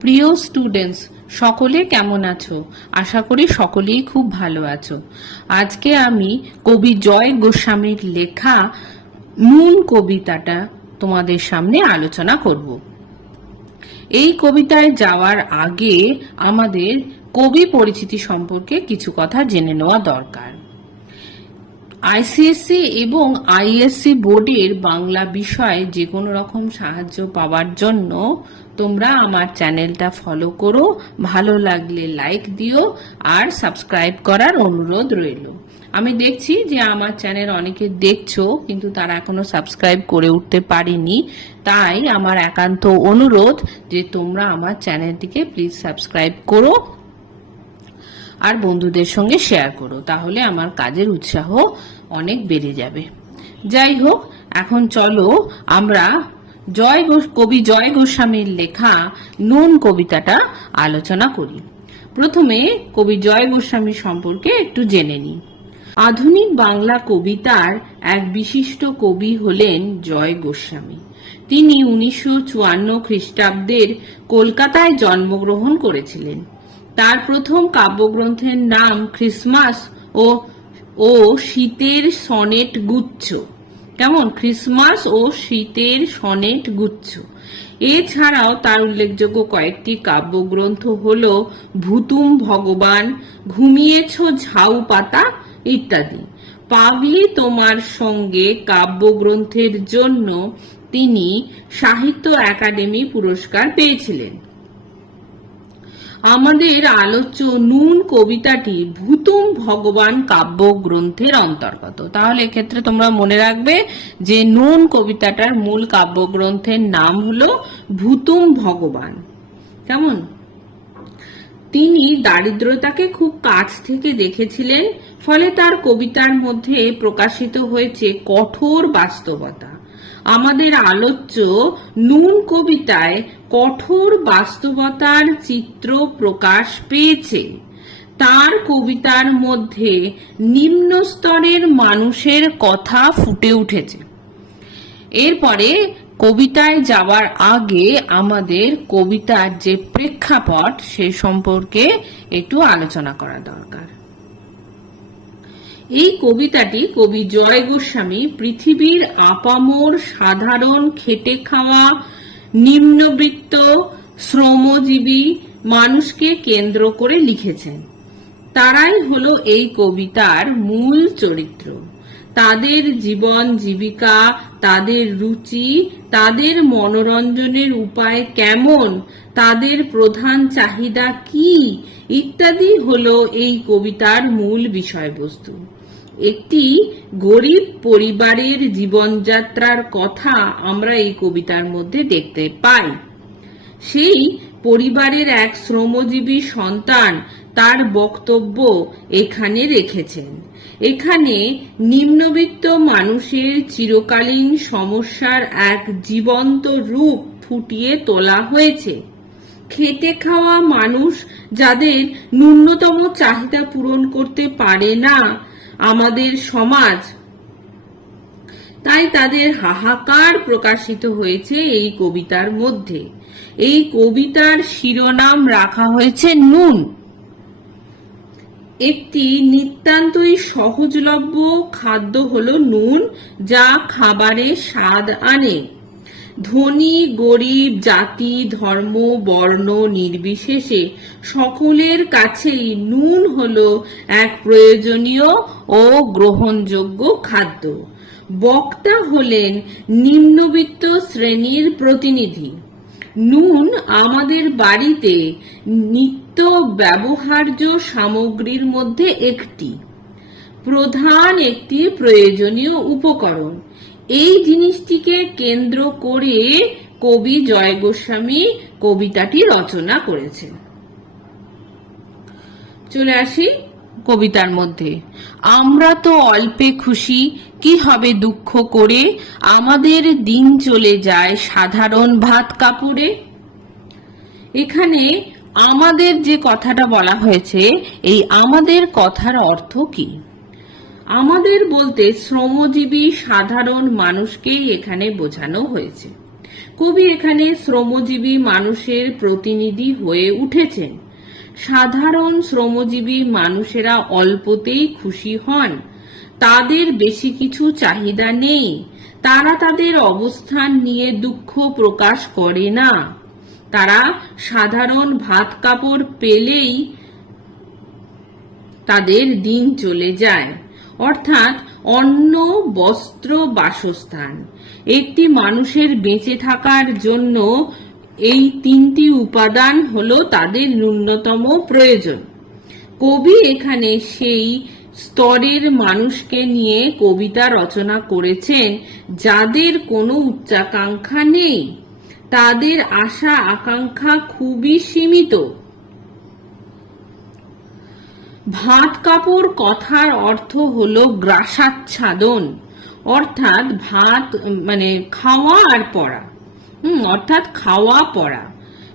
প্রিয় স্টুডেন্টস সকলে কেমন আছো? আশা করি সকলেই খুব ভালো আছো। আজকে আমি কবি জয় গোস্বামীর লেখা নুন কবিতাটা তোমাদের সামনে আলোচনা করব। এই কবিতায় যাওয়ার আগে আমাদের কবি পরিচিতি সম্পর্কে কিছু কথা জেনে নেওয়া দরকার। আইসিএসসি এবং আইএসসি বোর্ডের বাংলা বিষয়ে যে কোনো রকম সাহায্য পাওয়ার জন্য তোমরা আমার চ্যানেলটা ফলো করো, ভালো লাগলে লাইক দিও আর সাবস্ক্রাইব করার অনুরোধ রইল। আমি দেখছি যে আমার চ্যানেল অনেকে দেখছ কিন্তু তারা এখনও সাবস্ক্রাইব করে উঠতে পারিনি, তাই আমার একান্ত অনুরোধ যে তোমরা আমার চ্যানেলটিকে প্লিজ সাবস্ক্রাইব করো আর বন্ধুদের সঙ্গে শেয়ার করো, তাহলে আমার কাজের উৎসাহ অনেক বেড়ে যাবে। যাই হোক, এখন চলো আমরা জয় কবি জয় গোস্বামীর লেখা নুন কবিতাটা আলোচনা করি। প্রথমে কবি জয় গোস্বামী সম্পর্কে একটু জেনে নিই। আধুনিক বাংলা কবিতার এক বিশিষ্ট কবি হলেন জয় গোস্বামী। তিনি উনিশশো চুয়ান্ন খ্রিস্টাব্দের কলকাতায় জন্মগ্রহণ করেছিলেন। তার প্রথম কাব্যগ্রন্থের নাম ক্রিসমাস ও ও শীতের সনেট গুচ্ছ। কেমন? খ্রিসমাস ও শীতের সনেট গুচ্ছ। এছাড়াও তার উল্লেখযোগ্য কয়েকটি কাব্যগ্রন্থ হল ভুতুম ভগবান, ঘুমিয়েছ ঝাউ পাতা ইত্যাদি। পাগলি তোমার সঙ্গে কাব্যগ্রন্থের জন্য তিনি সাহিত্য একাডেমি পুরস্কার পেয়েছিলেন। আমাদের আলোচ্য নুন কবিতাটি ভূতুম ভগবান কাব্য গ্রন্থের অন্তর্গত। তাহলে এক্ষেত্রে তোমরা মনে রাখবে যে নুন কবিতাটার মূল কাব্যগ্রন্থের নাম হলো ভূতুম ভগবান। কেমন? তিনি দারিদ্রতাকে খুব কাছ থেকে দেখেছিলেন, ফলে তার কবিতার মধ্যে প্রকাশিত হয়েছে কঠোর বাস্তবতা। আমাদের আলোচ্য নুন কবিতায় কঠোর বাস্তবতার চিত্র প্রকাশ পেয়েছে। তার কবিতার মধ্যে নিম্ন স্তরের মানুষের কথা ফুটে উঠেছে। এরপরে কবিতায় যাওয়ার আগে আমাদের কবিতার যে প্রেক্ষাপট সে সম্পর্কে একটু আলোচনা করা দরকার। এই কবিতাটি কবি জয় গোস্বামী পৃথিবীর আপামর সাধারণ খেটে খাওয়া নিম্নবৃত্ত শ্রমজীবী মানুষকে কেন্দ্র করে লিখেছেন। তারাই হলো এই কবিতার মূল চরিত্র। তাদের জীবন জীবিকা, তাদের রুচি, তাদের মনোরঞ্জনের উপায় কেমন, তাদের প্রধান চাহিদা কি, ইত্যাদি হলো এই কবিতার মূল বিষয়বস্তু। একটি গরিব পরিবারের জীবনযাত্রার কথা আমরা এই কবিতার মধ্যে দেখতে পাই। সেই পরিবারের এক শ্রমজীবী সন্তান তার বক্তব্য এখানে রেখেছেন। এখানে নিম্নবিত্ত মানুষের চিরকালীন সমস্যার এক জীবন্ত রূপ ফুটিয়ে তোলা হয়েছে। খেতে খাওয়া মানুষ যাদের ন্যূনতম চাহিদা পূরণ করতে পারে না আমাদের সমাজ। তাই তাদের হাহাকার প্রকাশিত হয়েছে এই কবিতার মধ্যে। এই কবিতার শিরোনাম রাখা হয়েছে নুন। একটি নিতান্তই সহজলভ্য খাদ্য হলো নুন, যা খাবারে স্বাদ আনে। ধনী, গরিব, জাতি, ধর্ম, বর্ণ, নির্বিশেষে সকলের কাছেই নুন হল এক প্রয়োজনীয় ও গ্রহণযোগ্য খাদ্য। বক্তা হলেন নিম্নবিত্ত শ্রেণির প্রতিনিধি। নুন আমাদের বাড়িতে নিত্য ব্যবহার্য সামগ্রীর মধ্যে একটি। প্রধান একটি প্রয়োজনীয় উপকরণ। এই জিনিসটিকে কেন্দ্র করে কবি জয় গোস্বামী কবিতাটি রচনা করেছেন। চলে আসি কবিতার মধ্যে। আমরা তো অল্পে খুশি, কি হবে দুঃখ করে? আমাদের দিন চলে যায় সাধারণ ভাত কাপড়ে। এখানে আমাদের যে কথাটা বলা হয়েছে, এই আমাদের কথার অর্থ কি? আমাদের বলতে শ্রমজীবী সাধারণ মানুষকেই এখানে বোঝানো হয়েছে। কবি এখানে শ্রমজীবী মানুষের প্রতিনিধি হয়ে উঠেছেন। সাধারণ শ্রমজীবী মানুষেরা অল্পতেই খুশি হন। তাদের বেশি কিছু চাহিদা নেই। তারা তাদের অবস্থান নিয়ে দুঃখ প্রকাশ করে না। তারা সাধারণ ভাত কাপড় পেলেই তাদের দিন চলে যায়। অর্থাৎ অন্ন, বস্ত্র, বাসস্থান। একটি মানুষের বেঁচে থাকার জন্য এই তিনটি উপাদান হলো তাদের ন্যূনতম প্রয়োজন। কবি এখানে সেই স্তরের মানুষকে নিয়ে কবিতা রচনা করেছেন যাদের কোনো উচ্চাকাঙ্ক্ষা নেই। তাদের আশা আকাঙ্ক্ষা খুবই সীমিত। ভাত কাপড় কথার অর্থ হলো গ্রাসাচ্ছাদন। অর্থাৎ ভাত মানে খাওয়া আর পড়া। হুম, অর্থাৎ খাওয়া, পড়া।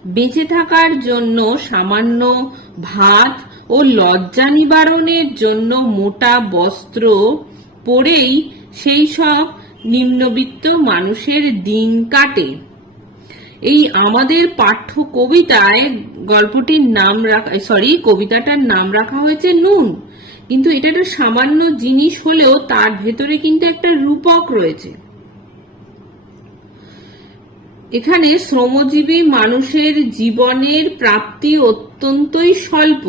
বেঁচে থাকার জন্য সামান্য ভাত ও লজ্জা নিবারণের জন্য মোটা বস্ত্র পরেই সেই সব নিম্নবিত্ত মানুষের দিন কাটে। এই আমাদের পাঠ্য কবিতায় গল্পটির নাম রাখা সরি কবিতাটার নাম রাখা হয়েছে নুন। কিন্তু এটা একটা সামান্য জিনিস হলেও তার ভেতরে কিন্তু একটা রূপক রয়েছে। এখানে শ্রমজীবী মানুষের জীবনের প্রাপ্তি অত্যন্তই স্বল্প।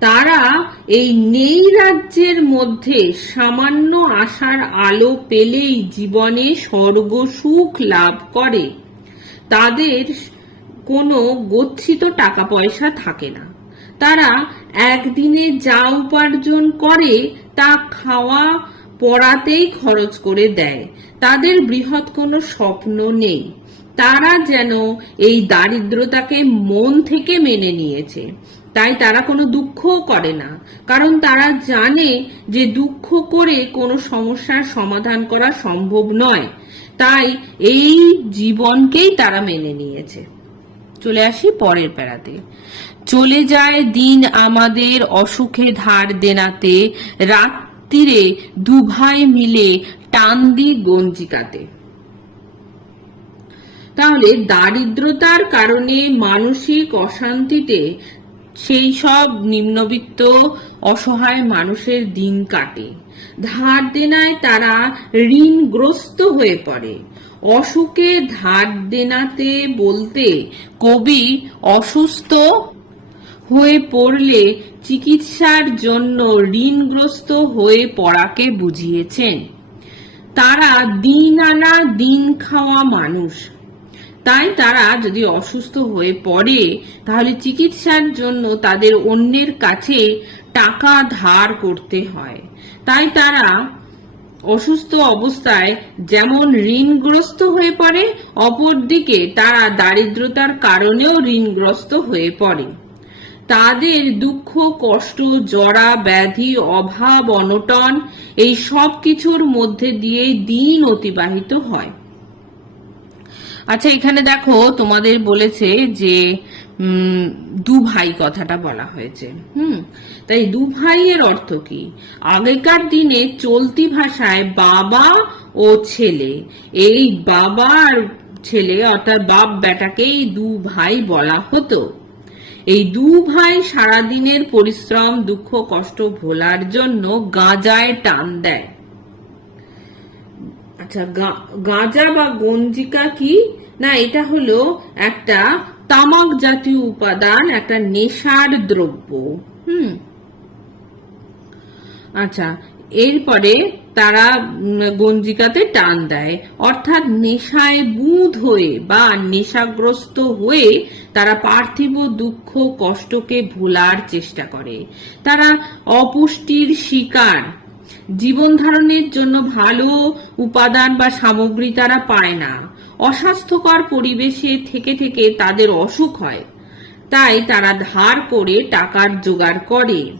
তারা এই নেই রাজ্যের মধ্যে সামান্য আশার আলো পেলেই জীবনে স্বর্গ সুখ লাভ করে। তাদের কোনো গচ্ছিত টাকা পয়সা থাকে না। তারা একদিনে যা উপার্জন করে তা খাওয়া পড়াতেই খরচ করে দেয়। তাদের বৃহৎ কোনো স্বপ্ন নেই। তারা যেন এই দারিদ্রতাকে মন থেকে মেনে নিয়েছে। তাই তারা কোনো দুঃখও করে না। কারণ তারা জানে যে দুঃখ করে কোনো সমস্যার সমাধান করা সম্ভব নয়। তাই এই জীবনকেই তারা মেনে নিয়েছে। চলে আসি পরের প্যারাতে। চলে যায় দিন আমাদের অসুখে ধার দেনাতে রাত্রিরে দুভাই মিলে টান দি গঞ্জিকাতে। তাহলে দারিদ্রতার কারণে মানসিক অশান্তিতে সেই সব নিম্নবিত্ত অসহায় মানুষের দিন কাটে। ধার দেনায় তারা ঋণগ্রস্ত হয়ে পড়ে। অসুখে ধার দেনাতে বলতে কবি অসুস্থ হয়ে পড়লে চিকিৎসার জন্য ঋণগ্রস্ত হয়ে পড়াকে বুঝিয়েছেন। তারা দিন আনা দিন খাওয়া মানুষ। তাই তারা যদি অসুস্থ হয়ে পড়ে, তাহলে চিকিৎসার জন্য তাদের অন্যের কাছে টাকা ধার করতে হয়। তাই তারা অসুস্থ অবস্থায় যেমন ঋণগ্রস্ত হয়ে পড়ে, অপরদিকে তারা দারিদ্রতার কারণেও ঋণগ্রস্ত হয়ে পড়ে। তাদের দুঃখ, কষ্ট, জরা, ব্যাধি, অভাব, অনটন, এই সব কিছুর মধ্যে দিয়ে দিন অতিবাহিত হয়। আচ্ছা এখানে দেখো তোমাদের বলেছে যে দু ভাই কথাটা বলা হয়েছে, হুম? তাই দু ভাইয়ের অর্থ কি? আগেকার দিনে চলতি ভাষায় বাবা ও ছেলে, এই বাবা আর ছেলে অর্থাৎ বাপ বেটাকেই দু ভাই বলা হতো। এই দু ভাই সারাদিনের পরিশ্রম, দুঃখ, কষ্ট ভোলার জন্য গাঁজায় টান দেয়। আচ্ছা গাঁজা বা গঞ্জিকা কি? না, এটা হলো একটা তামাক জাতীয় উপাদান, একটা নেশার দ্রব্য। হুম। আচ্ছা এরপরে তারা গঞ্জিকাতে টান দেয়। অর্থাৎ নেশায় বুধ হয়ে বা নেশাগ্রস্ত হয়ে তারা পার্থিব দুঃখ, কষ্টকে ভোলার চেষ্টা করে। তারা অপুষ্টির শিকার জীবন ধারণের জন্য ভালো উপাদান বা সামগ্রী তারা পায় না। অস্বাস্থ্যকর পরিবেশে থেকে থেকে তাদের অসুখ হয়। তাই তারা ধার করে টাকার জোগাড় করে।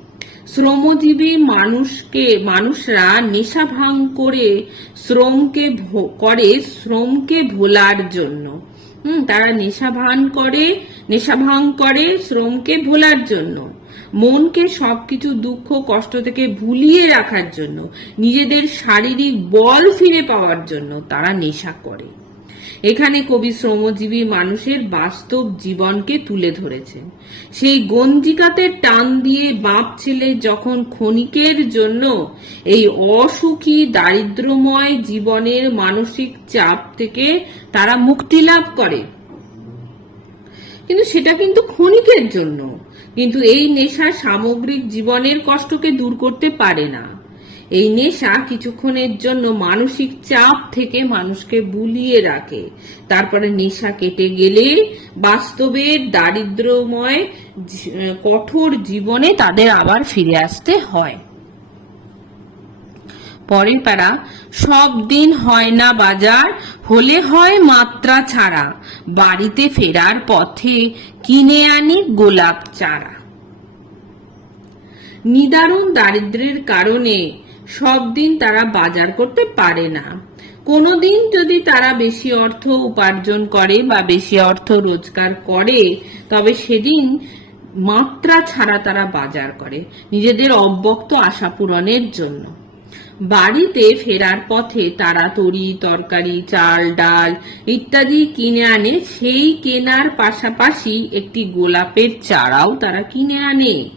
শ্রমজীবী মানুষকে, মানুষরা নেশা ভাঙ করে শ্রমকে করে শ্রমকে ভোলার জন্য। হুম, তারা নেশা ভান করে, নেশা ভাঙ করে শ্রমকে ভোলার জন্য। মনকে সবকিছু দুঃখ কষ্ট থেকে ভুলিয়ে রাখার জন্য, নিজেদের শারীরিক বল ফিরে পাওয়ার জন্য তারা নেশা করে। এখানে কবি শ্রমজীবী মানুষের বাস্তব জীবনকে তুলে ধরেছেন সেই গঞ্জিকাতে টান দিয়ে বাপ ছেলে যখন ক্ষণিকের জন্য এই অসুখী দারিদ্রময় জীবনের মানসিক চাপ থেকে তারা মুক্তি লাভ করে কিন্তু সেটা কিন্তু ক্ষণিকের জন্য। কিন্তু এই নেশা সামগ্রিক জীবনের কষ্টকে দূর করতে পারে না। এই নেশা কিছুক্ষণের জন্য মানসিক চাপ থেকে মানুষকে বুলিয়ে রাখে। তারপরে নেশা কেটে গেলে বাস্তবের দারিদ্রময় কঠোর জীবনে তাদের আবার ফিরে আসতে হয়। পরের প্যারা সব দিন হয় না বাজার, হলে হয় মাত্রা ছাড়া। বাড়িতে ফেরার পথে কিনে আনি গোলাপ চারা। নিদারুণ দারিদ্র্যের কারণে সব দিন তারা বাজার করতে পারে না। কোনোদিন যদি তারা বেশি অর্থ উপার্জন করে বা বেশি অর্থ রোজগার করে, তবে সেদিন মাত্রা ছাড়া তারা বাজার করে। নিজেদের অব্যক্ত আশা পূরণের জন্য। বাড়িতে ফেরার পথে তারা তরি, তরকারি, চাল, ডাল ইত্যাদি কিনে আনে। সেই কেনার পাশাপাশি একটি গোলাপের চারাও তারা কিনে আনে।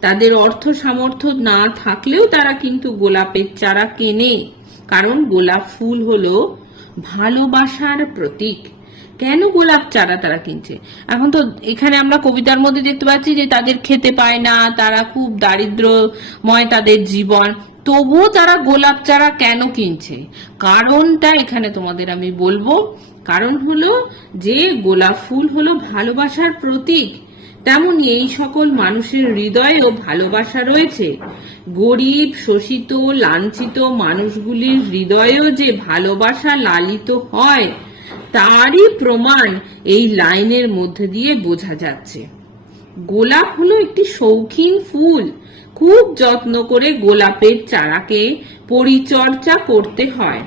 তাদের অর্থ সামর্থ্য না থাকলেও তারা কিন্তু গোলাপের চারা কেনে। কারণ গোলাপ ফুল হলো ভালোবাসার প্রতীক। কেন গোলাপ চারা তারা কিনছে? এখন তো এখানে আমরা কবিতার মধ্যে দেখতে পাচ্ছি যে তাদের খেতে পায় না, তারা খুব দারিদ্রময় তাদের জীবন। তবুও তারা গোলাপ চারা কেন কিনছে? কারণটা এখানে তোমাদের আমি বলব। কারণ হলো যে গোলাপ ফুল হলো ভালোবাসার প্রতীক, তেমনি এই সকল মানুষের হৃদয়েও ভালোবাসা রয়েছে। গরিব, শোষিত, লাঞ্ছিত মানুষগুলির হৃদয়েও যে ভালোবাসা লালিত হয়, তারই প্রমাণ এই লাইনের মধ্যে দিয়ে বোঝা যাচ্ছে। গোলাপ হলো একটি শৌখিন ফুল খুব যত্ন করে গোলাপের চারাকে পরিচর্যা করতে হয়।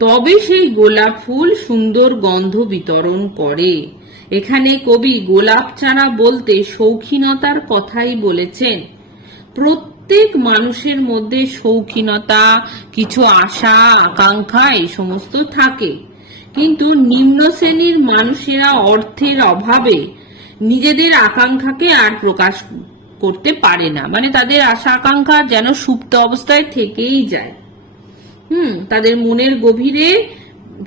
তবে সেই গোলাপ ফুল সুন্দর গন্ধ বিতরণ করে। এখানে কবি গোলাপ চারা বলতে শৌখিনতার কথাই বলেছেন। প্রত্যেক মানুষের মধ্যে শৌখিনতা, কিছু আশা, আকাঙ্ক্ষা এই সমস্ত থাকে। কিন্তু নিম্ন শ্রেণির মানুষেরা অর্থের অভাবে নিজেদের আকাঙ্ক্ষাকে আর প্রকাশ করতে পারে না। মানে তাদের আশা আকাঙ্ক্ষা যেন সুপ্ত অবস্থায় থেকেই যায়। হুম, তাদের মনের গভীরে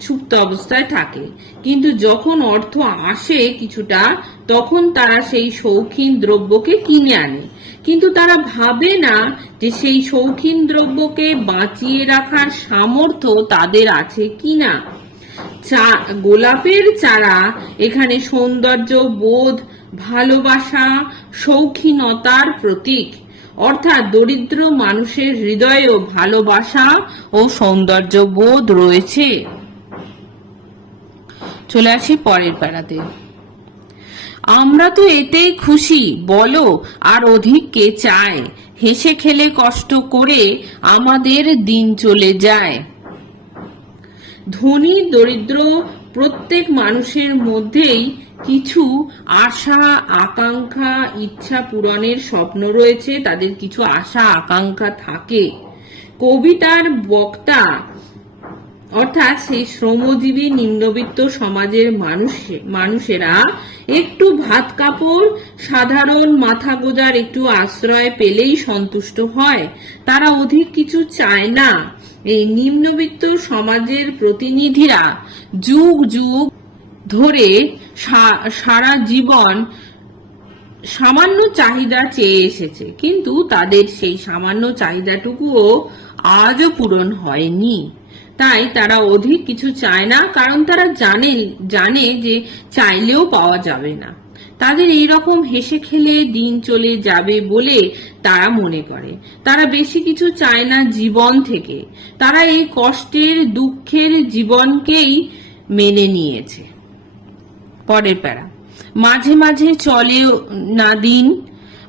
সুপ্ত অবস্থায় থাকে। কিন্তু যখন অর্থ আসে কিছুটা, তখন তারা সেই শৌখিন দ্রব্যকে কিনে আনে। কিন্তু তারা ভাবে না যে সেই শৌখিন দ্রব্যকে বাঁচিয়ে রাখার সামর্থ্য তাদের আছে কিনা। গোলাপের চারা, এখানে সৌন্দর্য, বোধ ভালোবাসা শৌখিনতার প্রতীক। অর্থাৎ দরিদ্র মানুষের হৃদয়েও ভালোবাসা ও সৌন্দর্য বোধ রয়েছে। চলে আসি পরের পাড়াতে। আমরা তো এতেই খুশি, বলো, আর অধিক কে চায়? হেসে খেলে কষ্ট করে আমাদের দিন চলে যায়। ধনী, দরিদ্র প্রত্যেক মানুষের মধ্যেই কিছু আশা, আকাঙ্ক্ষা, ইচ্ছা পূরণের স্বপ্ন রয়েছে, তাদের কিছু আশা, আকাঙ্ক্ষা থাকে। কবিতার বক্তা, অর্থাৎ সেই শ্রমজীবী নিম্নবিত্ত সমাজের মানুষ, মানুষেরা একটু ভাত কাপড়, সাধারণ মাথা গোজার একটু আশ্রয় পেলেই সন্তুষ্ট হয়। তারা অধিক কিছু চায় না। এই নিম্নবিত্ত সমাজের প্রতিনিধিরা যুগ যুগ ধরে সারা জীবন সামান্য চাহিদা চেয়ে এসেছে। কিন্তু তাদের সেই সামান্য চাহিদাটুকুও আজও পূরণ হয়নি। তাই তারা অধিক কিছু চায় না, কারণ তারা জানে জানে যে চাইলেও পাওয়া যাবে না। তাদের এই রকম হেসে খেলে দিন চলে যাবে বলে তারা মনে করে। তারা বেশি কিছু চায় না জীবন থেকে। তারা এই কষ্টের, দুঃখের জীবনকেই মেনে নিয়েছে। পরের প্যারা। মাঝে মাঝে চলে না দিন।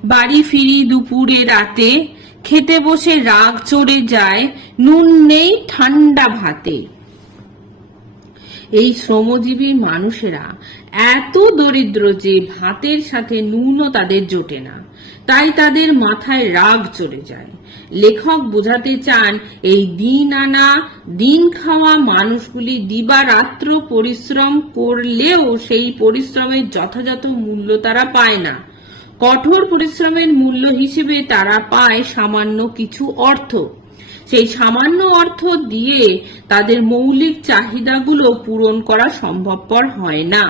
বাড়ি ফিরি দুপুরে রাতে। খেতে বসে রাগ চড়ে যায়। নুন নেই ঠান্ডা ভাতে। এই শ্রমজীবী মানুষেরা এত দরিদ্র যে ভাতের সাথে নুনও তাদের জোটে না। তাই তাদের মাথায় রাগ চলে যায়। লেখক বোঝাতে চান, এই দিন আনা, দিন খাওয়া মানুষগুলি দিবারাত্র পরিশ্রম করলেও সেই পরিশ্রমের যথাযথ মূল্য তারা পায় না। কঠোর পরিশ্রমের মূল্য হিসেবে তারা পায় সামান্য কিছু অর্থ। সেই সামান্য অর্থ দিয়ে তাদের মৌলিক চাহিদাগুলো পূরণ করা সম্ভবপর হয় না।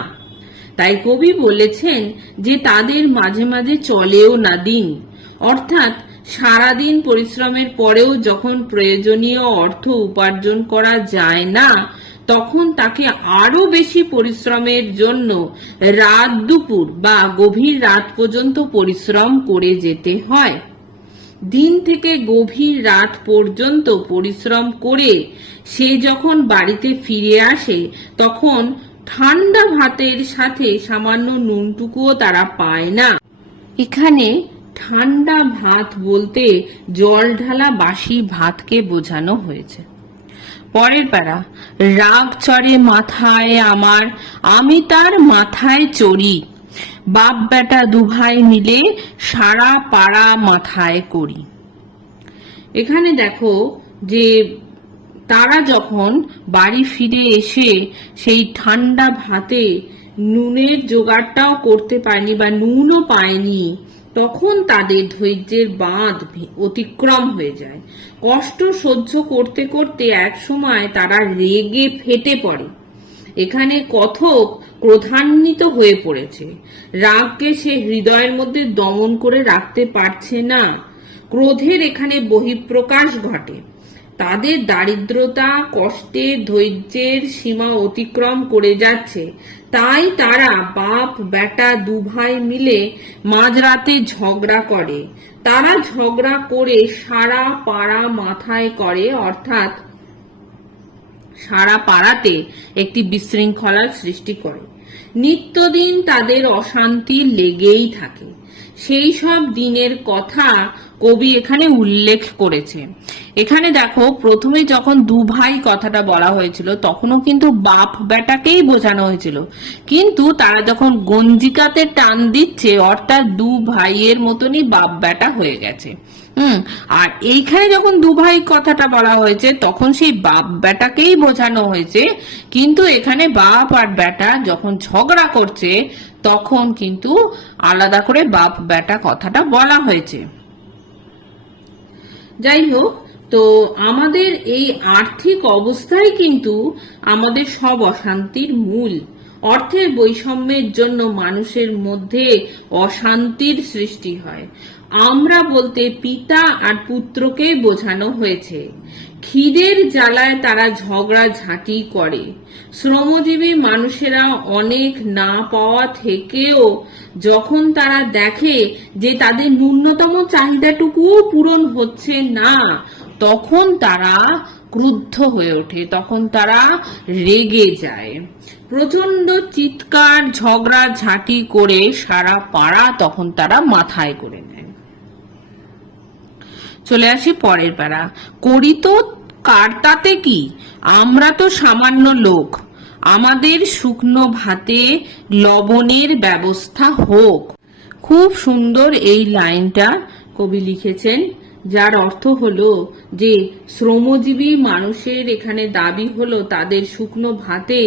তাই কবি বলেছেন যে তাদের মাঝে মাঝে চলেও না দিন। অর্থাৎ সারাদিন পরিশ্রমের পরেও যখন প্রয়োজনীয় অর্থ উপার্জন করা যায় না, তখন তাকে আরও বেশি পরিশ্রমের জন্য রাত দুপুর বা গভীর রাত পর্যন্ত পরিশ্রম করে যেতে হয়। দিন থেকে গভীর রাত পর্যন্ত পরিশ্রম করে সে যখন বাড়িতে ফিরে আসে, তখন ঠান্ডা ভাতের সাথে সামান্য নুনটুকুও তারা পায় না। এখানে ঠান্ডা ভাত বলতে জল ঢালা বাসি ভাতকে বোঝানো হয়েছে। পরের পাড়া, রাগ চড়ে মাথায় আমার, আমি তার মাথায় চড়ি। বাপ বেটা দুভাই মিলে সারা পাড়া মাথায় করি। এখানে দেখো যে তারা যখন বাড়ি ফিরে এসে সেই ঠান্ডা ভাতে নুনের জোগাড়টাও করতে পারেনি বা নুনও পায়নি, তখন তাদের ধৈর্যের বাঁধ অতিক্রম হয়ে যায়। কষ্ট সহ্য করতে করতে এক সময় তারা রেগে ফেটে পড়ে। এখানে কথক ক্রোধান্বিত হয়ে পড়েছে। রাগকে সে হৃদয়ের মধ্যে দমন করে রাখতে পারছে না। ক্রোধের এখানে বহিঃপ্রকাশ ঘটে। তাদের দারিদ্রতা, কষ্টে, ধৈর্যের সীমা অতিক্রম করে যাচ্ছে। তাই তারা বাপ বেটা দুভাই মিলে মাঝরাতে ঝগড়া করে। তারা ঝগড়া করে সারা পাড়া মাথায় করে, অর্থাৎ সারা পাড়াতে একটি বিশৃঙ্খলার সৃষ্টি করে। নিত্যদিন তাদের অশান্তি লেগেই থাকে। সেই সব দিনের কথা কবি এখানে উল্লেখ করেছে। এখানে দেখো, প্রথমে যখন দু ভাই কথাটা বলা হয়েছিল, তখনও কিন্তু বাপ বেটাকেই বোঝানো হয়েছিল। কিন্তু তারা যখন গঞ্জিকাতে টান দিচ্ছে, অর্থাৎ দু ভাইয়ের মতনই বাপ বেটা হয়ে গেছে। হুম, আর এইখানে যখন দু ভাই কথাটা বলা হয়েছে, তখন সেই বাপ বেটাকেই বোঝানো হয়েছে। কিন্তু এখানে বাপ আর বেটা যখন ঝগড়া করছে, তখন কিন্তু আলাদা করে বাপ বেটা কথাটা বলা হয়েছে। যাই হোক, তো আমাদের এই আর্থিক অবস্থাই কিন্তু আমাদের সব অশান্তির মূল। অর্থের বৈষম্যের জন্য মানুষের মধ্যে অশান্তির সৃষ্টি হয়। আমরা বলতে পিতা আর পুত্রকে বোঝানো হয়েছে। খিদের জ্বালায় তারা ঝগড়া ঝাঁটি করে। শ্রমজীবী মানুষেরা অনেক না পাওয়া থেকেও যখন তারা দেখে যে তাদের ন্যূনতম চাহিদাটুকুও পূরণ হচ্ছে না, তখন তারা ক্রুদ্ধ হয়ে ওঠে, তখন তারা রেগে যায়। প্রচণ্ড চিৎকার, ঝগড়া ঝাঁটি করে সারা পাড়া তখন তারা মাথায় করে নেয়। চলে আসি পরের পাড়া। করি তো কার তাতে কি? আমরা তো সামান্য লোক। আমাদের শুকনো ভাতে লবণের ব্যবস্থা হোক। খুব সুন্দর এই লাইনটা কবি লিখেছেন, যার অর্থ হলো যে শ্রমজীবী মানুষের এখানে দাবি হলো তাদের শুকনো ভাতে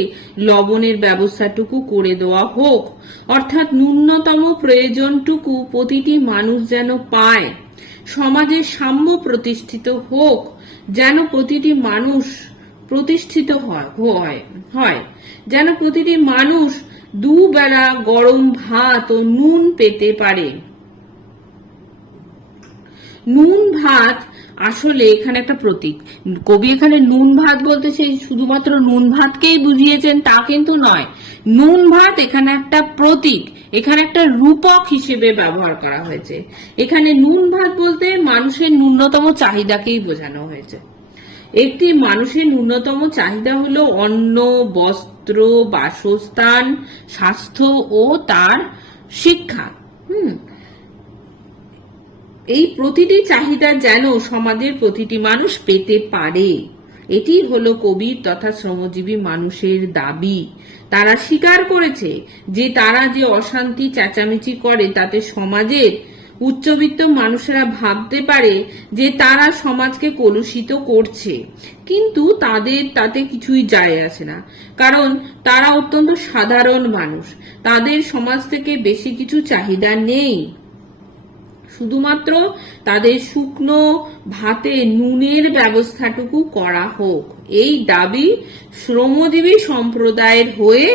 লবণের ব্যবস্থাটুকু করে দেওয়া হোক। অর্থাৎ ন্যূনতম প্রয়োজনটুকু প্রতিটি মানুষ যেন পায়। সমাজে সাম্য প্রতিষ্ঠিত হোক, যেন প্রতিটি মানুষ প্রতিষ্ঠিত হয় হয় যেন প্রতিটি মানুষ দুবেলা গরম ভাত ও নুন পেতে পারে। নুন ভাত আসলে এখানে একটা প্রতীক। কবি এখানে নুন ভাত বলতে সেই শুধুমাত্র নুন ভাতকেই বুঝিয়েছেন, তা কিন্তু নয়। নুন ভাত এখানে একটা প্রতীক, এখানে একটা রূপক হিসেবে ব্যবহার করা হয়েছে। এখানে নুন ভাত বলতে মানুষের ন্যূনতম চাহিদাকেই বোঝানো হয়েছে। একটি মানুষের ন্যূনতম চাহিদা হলো অন্ন, বস্ত্র, বাসস্থান, স্বাস্থ্য ও তার শিক্ষা। হুম এই প্রতিটি চাহিদা যেন সমাজের প্রতিটি মানুষ পেতে পারে। এটি হলো কবির তথা শ্রমজীবী মানুষের দাবি। তারা স্বীকার করেছে যে তারা যে অশান্তি চেঁচামেচি করে তাতে সমাজের উচ্চবিত্ত মানুষেরা ভাবতে পারে যে তারা সমাজকে কলুষিত করছে। কিন্তু তাদের তাতে কিছুই যায় আসে না। কারণ তারা অত্যন্ত সাধারণ মানুষ। তাদের সমাজ থেকে বেশি কিছু চাহিদা নেই। শুধুমাত্র তাদের শুকনো ভাতে নুনের ব্যবস্থাটুকু করা হোক। এই দাবি শ্রমজীবী সম্প্রদায়ের হয়ে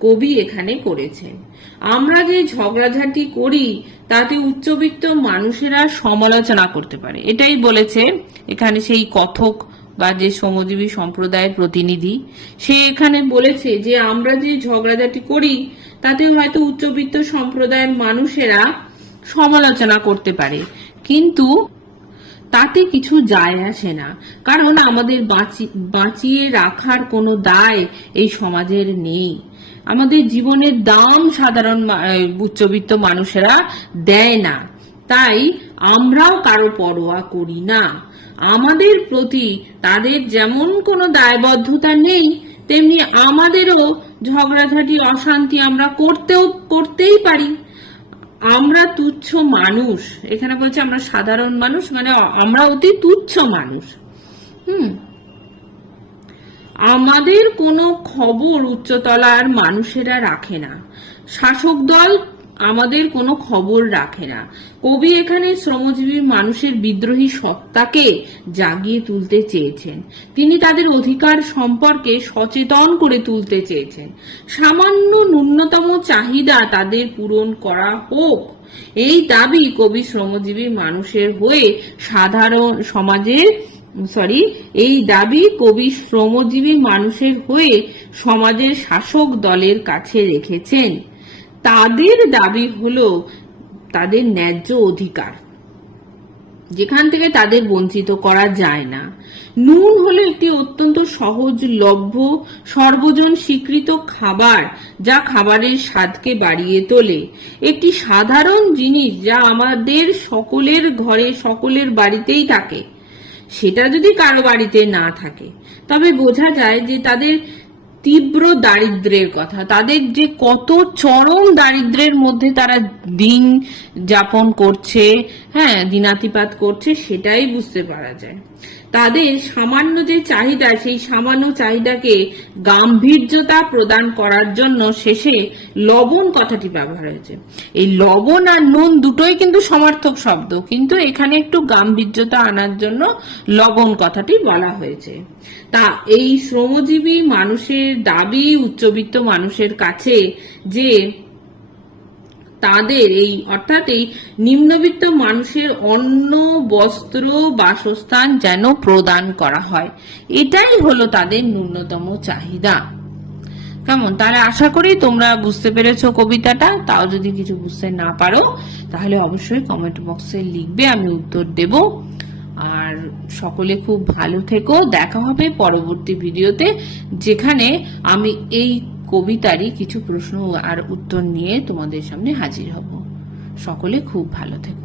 কবি এখানে করেছেন। আমরা যে ঝগড়াঝাটি করি, তাতে উচ্চবিত্ত মানুষেরা সমালোচনা করতে পারে। এটাই বলেছে এখানে সেই কথক বা যে শ্রমজীবী সম্প্রদায়ের প্রতিনিধি। সে এখানে বলেছে যে, আমরা যে ঝগড়াঝাটি করি তাতে হয়তো উচ্চবিত্ত সম্প্রদায়ের মানুষেরা সমালোচনা করতে পারে। কিন্তু তাতে কিছু যায় আসে না। কারণ আমাদের বাঁচি- বাঁচিয়ে রাখার কোনো দায় এই সমাজের নেই। আমাদের জীবনের দাম সাধারণ উচ্চবিত্ত মানুষেরা দেয় না। তাই আমরাও কারও পরোয়া করি না। আমাদের প্রতি তাদের যেমন কোনো দায়বদ্ধতা নেই, তেমনি আমাদেরও ঝগড়াঝাটি, অশান্তি আমরা করতেও, করতেই পারি। আমরা তুচ্ছ মানুষ। এখানে বলছে আমরা সাধারণ মানুষ মানে আমরা অতি তুচ্ছ মানুষ। হুম। আমাদের কোনো খবর উচ্চতলার মানুষেরা রাখে না। শাসক দল আমাদের কোনো খবর রাখে না। কবি এখানে শ্রমজীবী মানুষের বিদ্রোহী সত্তাকে জাগিয়ে তুলতে চেয়েছেন। তিনি তাদের অধিকার সম্পর্কে সচেতন করে তুলতে চেয়েছেন। সামান্য ন্যূনতম চাহিদা তাদের পূরণ করা হোক, এই দাবি কবি শ্রমজীবী মানুষের হয়ে সাধারণ সমাজের সরি এই দাবি কবি শ্রমজীবী মানুষের হয়ে সমাজের শাসক দলের কাছে রেখেছেন। তাদের দাবি হলো তাদের ন্যায্য অধিকার। যেখান থেকে তাদের বঞ্চিত করা যায় না। নুন হলো একটি অত্যন্ত সহজলভ্য, সর্বজন স্বীকৃত খাবার যা খাবারের স্বাদকে বাড়িয়ে তোলে। একটি সাধারণ জিনিস যা আমাদের সকলের ঘরে, সকলের বাড়িতেই থাকে। সেটা যদি কারও বাড়িতে না থাকে, তবে বোঝা যায় যে তাদের তীব্র দারিদ্রের কথা। তাদের যে কত চরম দারিদ্রের মধ্যে তারা দিন যাপন করছে হ্যাঁ দিনাতিপাত করছে, সেটাই বুঝতে পারা যায়। তাদের সামান্য যে চাহিদা, সেই সামান্য চাহিদাকে গাম্ভীর্যতা প্রদান করার জন্য শেষে লবণ কথাটি ব্যবহার হয়েছে। এই লবণ আর নুন দুটোই কিন্তু সমার্থক শব্দ, কিন্তু এখানে একটু গাম্ভীর্যতা আনার জন্য লবণ কথাটি বলা হয়েছে। তা এই শ্রমজীবী মানুষের দাবি, উচ্চবিত্ত মানুষের কাছে যে তাদের এই, অর্থাৎ এই নিম্নবিত্ত মানুষের অন্ন, বস্ত্র, বাসস্থান যেন প্রদান করা হয়। এটাই হলো তাদের ন্যূনতম চাহিদা। কেমন? তাহলে আশা করি তোমরা বুঝতে পেরেছ কবিতাটা। তাও যদি কিছু বুঝতে না পারো, তাহলে অবশ্যই কমেন্ট বক্সে লিখবে, আমি উত্তর দেব। আর সকলে খুব ভালো থেকো। দেখা হবে পরবর্তী ভিডিওতে যেখানে আমি এই কবিতারই কিছু প্রশ্ন আর উত্তর নিয়ে তোমাদের সামনে হাজির হব। সকলে খুব ভালো থেকো।